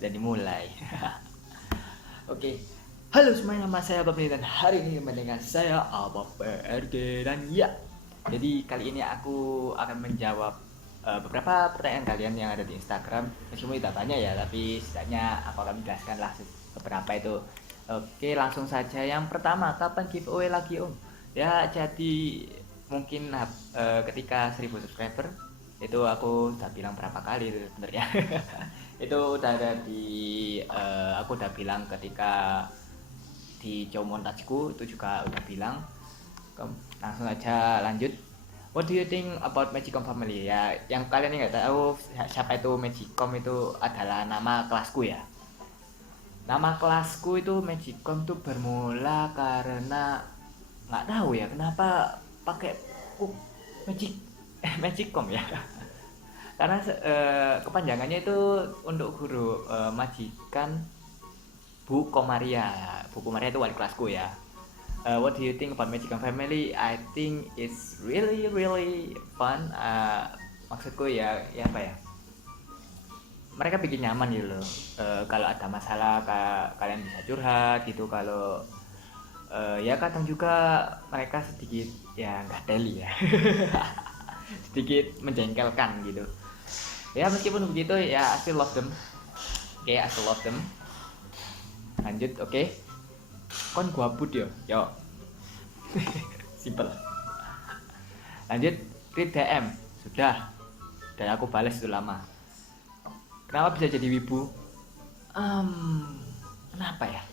dan dimulai. Oke. Halo semuanya, nama saya Bapak dan hari ini dengan saya Abang PRG dan ya. Jadi kali ini aku akan menjawab beberapa pertanyaan kalian yang ada di Instagram. Meskipun tidak banyak ya, tapi setidaknya aku akan menjelaskan lah beberapa itu. Oke, langsung saja. Yang pertama, kapan giveaway lagi Om? Ya, jadi mungkin ketika 1000 subscriber itu aku udah bilang berapa kali itu sebenarnya. Itu udah ada di aku udah bilang ketika di Chow Montageku itu juga udah bilang. Langsung aja lanjut. What do you think about Magicom Family? Ya, yang kalian nggak tahu siapa itu Magicom, itu adalah nama kelasku ya. Nama kelasku itu Magicom tuh bermula karena nggak tahu ya kenapa pakai Magic Magicom ya. Karena kepanjangannya itu untuk guru majikan Bu Komaria. Bu Komaria itu wali kelasku ya. What do you think about Magicom Family? I think it's really really fun. Maksudku ya apa ya? Mereka bikin nyaman gitu loh. Kalau ada masalah kalian bisa curhat gitu. Kalau ya kadang juga mereka sedikit ya nggak teli ya. Sedikit menjengkelkan gitu. Ya meskipun begitu ya I still love them. Oke, I still love them. Lanjut, oke. Kon gua put yo. Simple. Lanjut, read DM. Sudah. Dan aku balas itu lama. Kenapa bisa jadi wibu? Kenapa ya?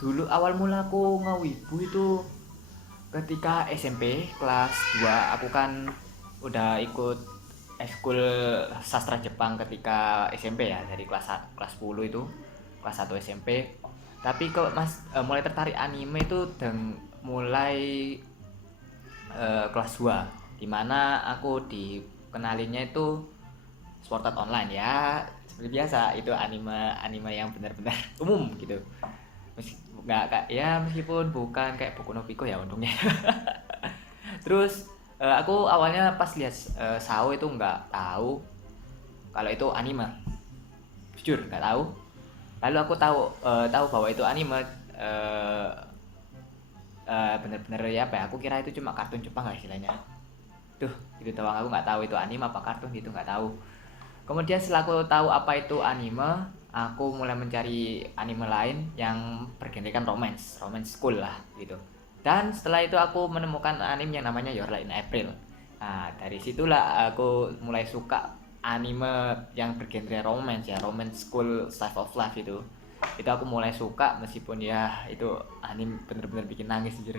Dulu awal mula aku nge-wibu itu ketika SMP kelas 2. Aku kan udah ikut ekskul sastra Jepang ketika SMP ya, dari kelas 10 itu, kelas 1 SMP. Tapi kok mulai tertarik anime itu mulai kelas 2, dimana aku dikenalinnya itu Sword Art Online ya, seperti biasa itu anime yang benar-benar umum gitu. Meskipun bukan kayak Boku no Pico ya untungnya. Terus aku awalnya pas lihat Sao itu nggak tahu kalau itu anime, jujur nggak tahu. Lalu aku tahu bahwa itu anime, bener-bener ya apa ya, aku kira itu cuma kartun Jepang lah istilahnya. Tuh gitu doang, aku nggak tahu itu anime apa kartun gitu, nggak tahu. Kemudian setelah aku tahu apa itu anime, aku mulai mencari anime lain yang bergenrekan romance school lah gitu. Dan setelah itu aku menemukan anime yang namanya Your Lie in April. Nah dari situlah aku mulai suka anime yang bergenre romance ya, romance school slice of life itu. Itu aku mulai suka, meskipun ya itu anime bener-bener bikin nangis jujur.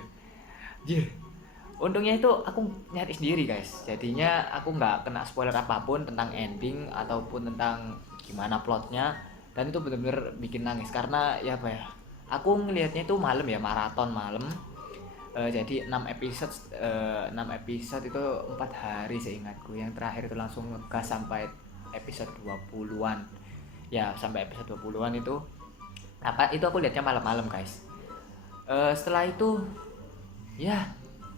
Untungnya itu aku nyari sendiri guys, jadinya aku nggak kena spoiler apapun tentang ending ataupun tentang gimana plotnya. Dan itu bener-bener bikin nangis karena ya apa ya, aku ngelihatnya itu malam ya, maraton malam. Jadi 6 episode, 6 episode itu 4 hari seingatku. Yang terakhir itu langsung ngegas sampai episode 20-an. Ya, sampai episode 20-an itu. Itu aku lihatnya malam-malam, guys. Setelah itu ya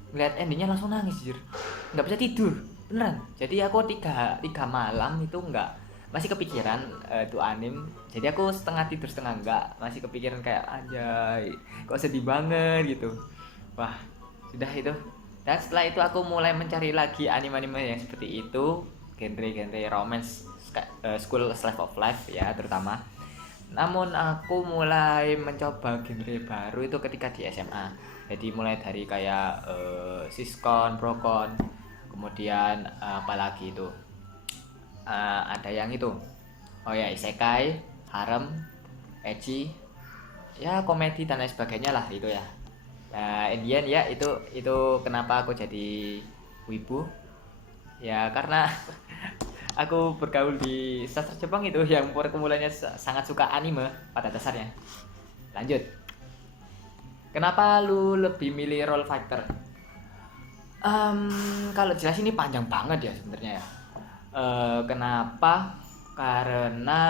ngeliat endingnya langsung nangis, jujur. Nggak bisa tidur, beneran. Jadi aku tiga malam itu masih kepikiran itu anime. Jadi aku setengah tidur setengah enggak, masih kepikiran kayak anjay, kok sedih banget gitu. Wah, sudah itu. Dan setelah itu aku mulai mencari lagi anime-anime yang seperti itu, genre-genre romance, school slice of life ya terutama. Namun aku mulai mencoba genre baru itu ketika di SMA. Jadi mulai dari kayak siskon, brokon, kemudian apalagi itu ada yang itu, oh ya, isekai, harem, ecchi, ya komedi dan lain sebagainya lah itu ya. Indian ya, itu kenapa aku jadi wibu ya, karena aku bergaul di sastra Jepang itu yang perkumpulannya sangat suka anime pada dasarnya. Lanjut, kenapa lu lebih milih role fighter? Kalau jelas ini panjang banget ya sebenarnya ya. Kenapa? Karena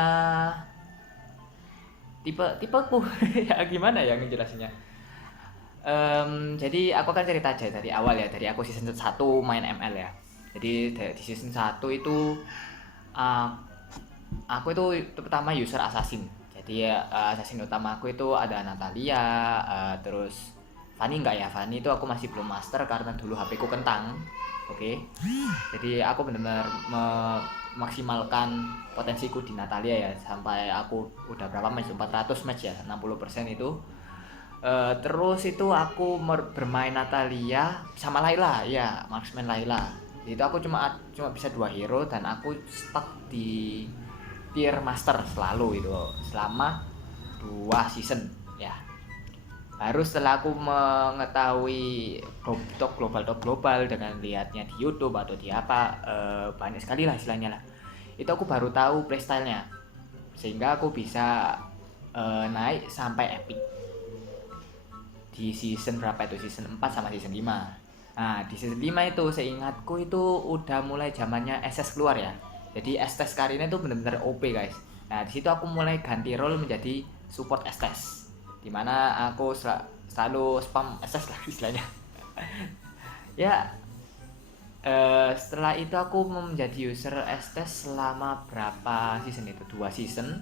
tipeku. Ya gimana ya ngejelasinnya. Jadi aku akan cerita aja dari awal ya, dari aku season 1 main ML ya. Jadi di season 1 itu aku itu pertama user assassin. Jadi ya, assassin utama aku itu ada Natalia, terus Fanny enggak ya? Fanny itu aku masih belum master karena dulu HP ku kentang. Oke. Jadi aku benar-benar memaksimalkan potensiku di Natalia ya, sampai aku udah berapa match? 400 match ya, 60% itu. Terus itu aku bermain Natalia sama Layla ya, marksman Layla. Itu aku cuma bisa 2 hero dan aku stuck di tier master selalu itu selama 2 season ya. Baru setelah aku mengetahui top global dengan lihatnya di YouTube atau di apa, banyak sekali lah istilahnya lah, itu aku baru tahu playstyle-nya, sehingga aku bisa naik sampai epic di season berapa itu, season 4 sama season 5. Nah di season 5 itu seingatku itu udah mulai zamannya SS keluar ya. Jadi Estes Karina itu benar-benar OP guys. Nah di situ aku mulai ganti role menjadi support Estes, dimana aku selalu spam Estes lah istilahnya. Ya, setelah itu aku menjadi user Estes selama berapa season itu, 2 season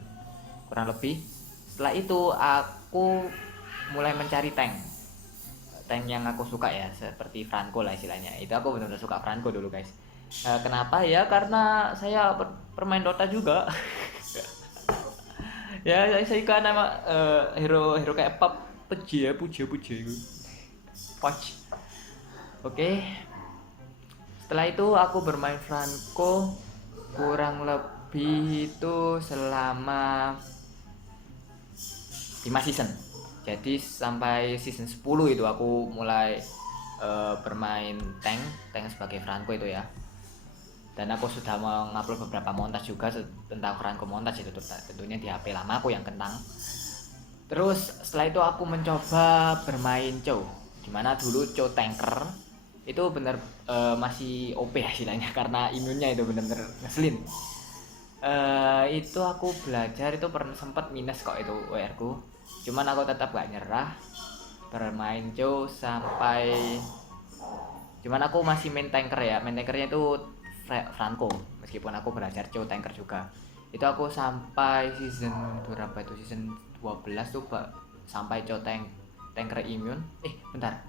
kurang lebih. Setelah itu aku mulai mencari tank yang aku suka ya, seperti Franco lah istilahnya. Itu aku benar-benar suka Franco dulu guys. Kenapa ya? Karena saya permain Dota juga. Ya saya suka nama hero kayak Puji ya, Puji itu Puji. Oke. Setelah itu aku bermain Franco kurang lebih itu selama 5 season. Jadi sampai season 10 itu aku mulai bermain tank sebagai Franco itu ya. Dan aku sudah mengupload beberapa montage juga tentang Franco montage itu, tentunya di HP lama aku yang kentang. Terus setelah itu aku mencoba bermain Chow, dimana dulu Chow tanker itu bener masih OP hasilnya karena imunnya itu bener-bener ngeselin. Itu aku belajar itu pernah sempat minus kok itu WR ku, cuman aku tetap gak nyerah bermain Chow sampai, cuman aku masih main tanker ya, main tankernya itu Franco meskipun aku belajar Chow tanker juga. Itu aku sampai season berapa itu, season 12 tuh sampai Chow tanker immune. Bentar,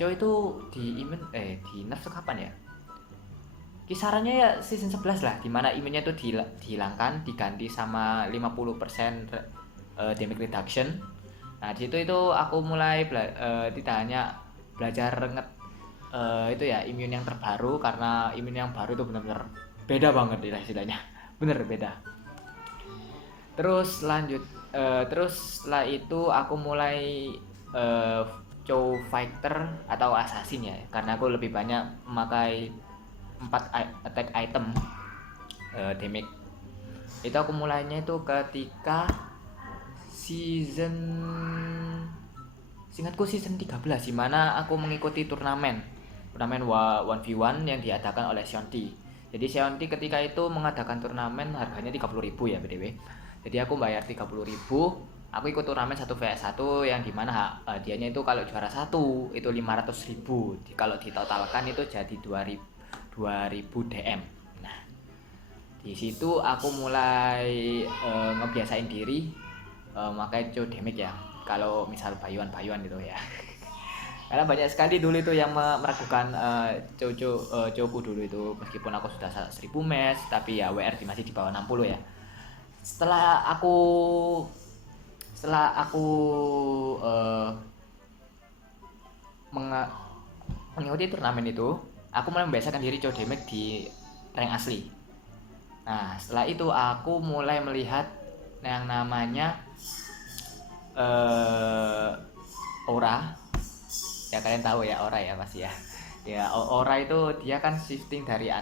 Chow itu di immune di nerf kapan ya? Kisarannya ya season 11 lah, dimana imunnya tuh dihilangkan, diganti sama 50% damage reduction. Nah di situ itu aku mulai tidak hanya belajar itu ya imun yang terbaru, karena imun yang baru itu benar-benar beda banget istilahnya, bener beda. Terus setelah itu aku mulai Chow fighter atau assassin ya, karena aku lebih banyak memakai 4 attack item damage. Itu aku mulainya itu ketika seingatku season 13, dimana aku mengikuti turnamen 1v1 yang diadakan oleh Sionti. Jadi Sionti ketika itu mengadakan turnamen harganya 30.000 ya BTW. Jadi aku bayar 30.000, aku ikut turnamen 1v1 yang dimana hadiahnya itu kalau juara 1 itu 500.000, kalau ditotalkan itu jadi 2000 DM. Nah, di situ aku mulai ngebiasain diri pakai Chow damage ya, kalau misal bayuan gitu ya. Karena banyak sekali dulu itu yang meragukan Chowku dulu itu, meskipun aku sudah 1000 match tapi ya WR masih di bawah 60 ya. Setelah aku mengikuti turnamen itu, aku mulai membiasakan diri Chow damage di rank asli. Nah setelah itu aku mulai melihat yang namanya aura ya, kalian tahu ya aura ya pasti ya. Ya aura itu dia kan shifting dari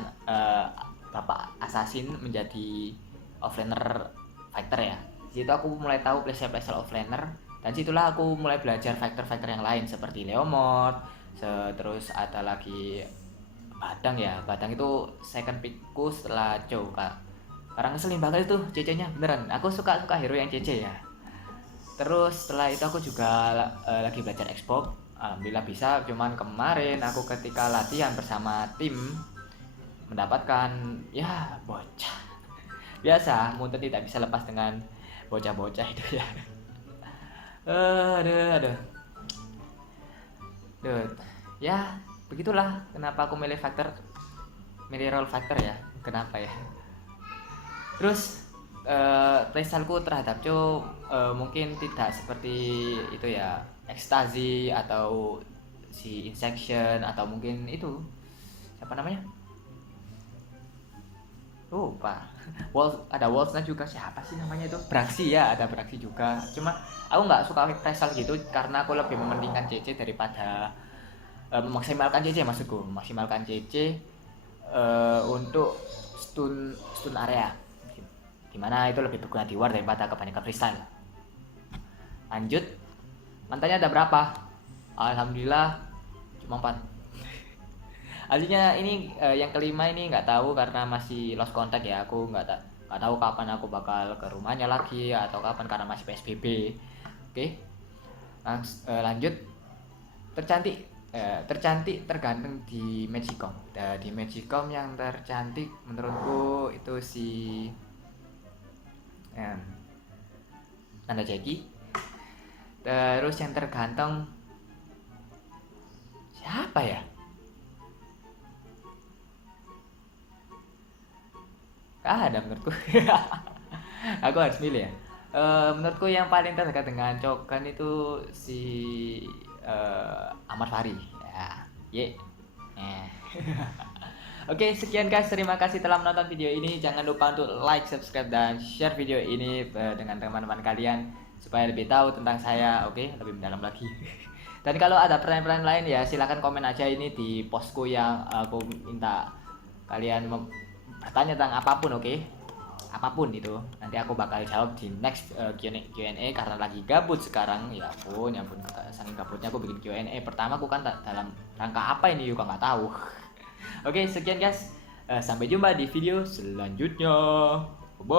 bapak assassin menjadi offlaner fighter ya. Di situ aku mulai tahu playstyle offlaner, dan situlah aku mulai belajar fighter yang lain seperti Leomord, terus ada lagi Badang ya. Badang itu second pickku setelah Chow kak. Orang ngeselin banget itu CC-nya beneran. Aku suka hero yang CC ya. Terus setelah itu aku juga lagi belajar Xbox. Alhamdulillah bisa, cuman kemarin aku ketika latihan bersama tim mendapatkan ya bocah Biasa, muntah tidak bisa lepas dengan bocah-bocah itu ya. Aduh. Duh. Ya, begitulah kenapa aku milih role factor ya. Kenapa ya? Terus playstyleku terhadap mungkin tidak seperti itu ya, ekstasi atau si insection atau mungkin itu siapa namanya, lupa. Ada Walsnya juga, siapa sih namanya itu, Braxi ya, ada Braxi juga. Cuma aku nggak suka playstyle gitu karena aku lebih mementingkan CC daripada memaksimalkan CC, maksudku memaksimalkan CC untuk stun area, dimana itu lebih berguna di war daripada kebanyakan freestyle. Lanjut, mantannya ada berapa? Alhamdulillah cuma 4. Aslinya ini yang kelima ini nggak tahu karena masih lost contact ya, aku nggak tahu kapan aku bakal ke rumahnya lagi atau kapan karena masih PSBB. Oke, lanjut, tercantik tergantung di Magicom. Di Magicom yang tercantik menurutku itu si Nanda Jackie. Terus yang terganteng siapa ya? Ada menurutku. Aku harus milih ya. Menurutku yang paling terdekat dengan Cogan itu si Ahmad Fahri ya. Oke, sekian guys, terima kasih telah menonton video ini. Jangan lupa untuk like, subscribe, dan share video ini dengan teman-teman kalian supaya lebih tahu tentang saya, oke, lebih mendalam lagi. Dan kalau ada pertanyaan-pertanyaan lain ya silahkan komen aja ini di postku yang aku minta kalian bertanya tentang apapun, oke? Apapun itu nanti aku bakal jawab di next Q&A karena lagi gabut sekarang. Ya ampun saking gabutnya aku bikin Q&A. Pertama aku kan dalam rangka apa ini juga nggak tahu. Oke, sekian guys, sampai jumpa di video selanjutnya. Bye.